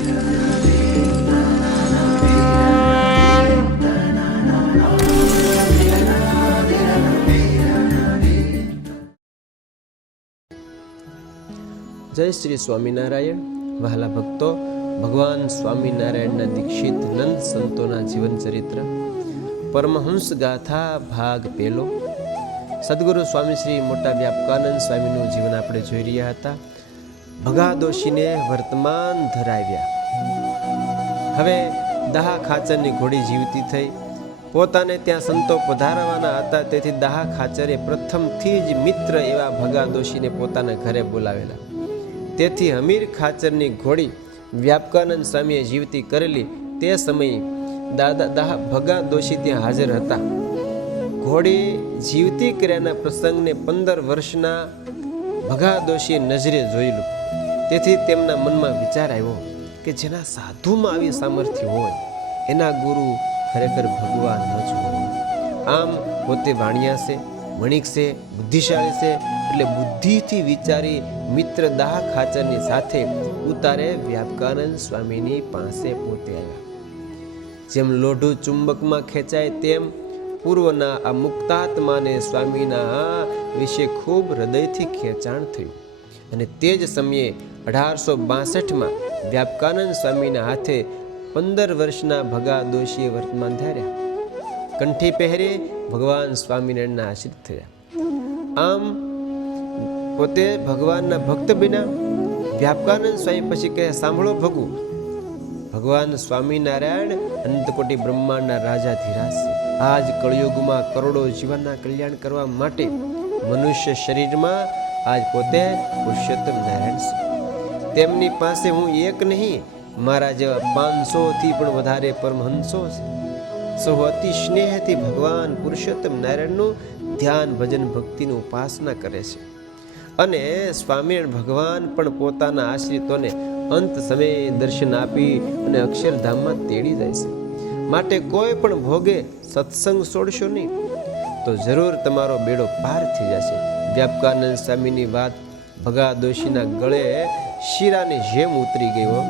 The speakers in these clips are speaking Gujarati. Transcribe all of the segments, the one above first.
જય શ્રી સ્વામિનારાયણ. વહાલા ભક્તો, ભગવાન સ્વામિનારાયણના દીક્ષિત નંદ સંતોના જીવન ચરિત્ર. પરમહંસ ગાથા ભાગ પહેલો સદગુરુ સ્વામી શ્રી મોટા વ્યાપકાનંદ સ્વામીનું જીવન આપણે જોઈ રહ્યા હતા. ભગાદોશીને વર્તમાન ધરાવ્યા. હવે દહા ખાચરની ઘોડી જીવતી થઈ. પોતાને ત્યાં સંતો પધારવાના હતા, તેથી દહા ખાચરે પ્રથમથી જ મિત્ર એવા ભગાદોશીને પોતાના ઘરે બોલાવેલા. તેથી હમીર ખાચરની ઘોડી વ્યાપકાનંદ સ્વામીએ જીવતી કરેલી તે સમયે દાદા દાહ ભગા દોશી ત્યાં હાજર હતા. ઘોડી જીવતી કર્યાના પ્રસંગને પંદર વર્ષના ભગા દોશીએ નજરે જોયેલું. તેથી તેમના મનમાં વિચાર આવ્યો કે જેના સાધુમાં આવી સામર્થ્ય હોય, એના ગુરુ ખરેખર ભગવાન જ હોય. આમ પોતે વાણિયા છે, વણિક છે, બુદ્ધિશાળી છે, એટલે બુદ્ધિથી વિચારી મિત્ર દાહ ખાચરની સાથે ઉતારે વ્યાપકાનંદ સ્વામીની પાસે પોતે આવ્યા. જેમ લોઢું ચુંબકમાં ખેંચાય તેમ પૂર્વના આ મુક્તાત્માને સ્વામીના વિશે ખૂબ હૃદયથી ખેંચાણ થયું. અને તે જ સમયે અઢારસો બાસઠમાં વ્યાપકાનંદ સ્વામીના હાથે પંદર વર્ષના ભગા દોશીએ વર્તમાન ધાર્યા. કંઠી પહેરે ભગવાન સ્વામિનારાયણના આશ્રિત થયા. આમ પોતે ભગવાનના ભક્ત બિના વ્યાપકાનંદ સ્વામી પછી કહે, સાંભળો ભગુ, ભગવાન સ્વામિનારાયણ અનંતકોટી બ્રહ્માંડના રાજા ધીરાજ આજ કળયુગમાં કરોડો જીવનના કલ્યાણ કરવા માટે મનુષ્ય શરીરમાં આજ પોતે પુરુષોત્તમ નારાયણ છે. તેમની પાસે હું એક નહીં, મારા જેવા પાંચસો થી પણ વધારે પરમહંસો છે. સૌ અતિ સ્નેહથી ભગવાન પુરુષોત્તમ નારાયણનું ધ્યાન ભજન ભક્તિની ઉપાસના કરે છે. અને સ્વામિનારાયણ ભગવાન પણ પોતાના આશ્રિતોને અંત સમયે દર્શન આપી અને અક્ષરધામમાં તેડી જાય છે. માટે કોઈ પણ ભોગે સત્સંગ છોડશો નહીં. તો જરૂર તમારો બેડો પાર થઈ જશે. વ્યાપકાનંદ સ્વામીની વાત ભગા દોશીના ગળે શીરાની જેમ ઉતરી ગયો.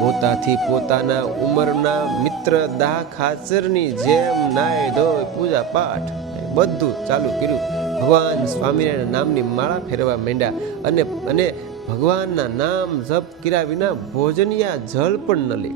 પોતાથી પોતાના ઉંમરના મિત્ર દાહ ખાચરની જેમ નાય ધોય પૂજા પાઠ બધું ચાલુ કર્યું. ભગવાન સ્વામિનારાયણ નામની માળા ફેરવા માંડ્યા અને અને ભગવાનના નામ જપ કર્યા વિના ભોજનિયા જળ પણ ન લે.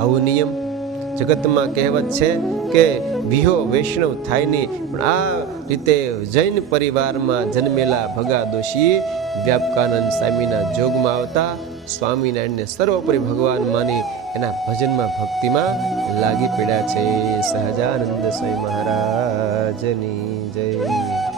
આવો નિયમ જગતમાં કહેવત છે કે વિહો વૈષ્ણવ થાય નહીં પણ આ રીતે જૈન પરિવારમાં જન્મેલા ભગા દોષીએ વ્યાપકાનંદ સ્વામીના જોગમાં આવતા સ્વામિનારાયણને સર્વોપરી ભગવાન માની એના ભજનમાં ભક્તિમાં લાગી પડ્યા છે. સહજાનંદ સ્વામી મહારાજની જય.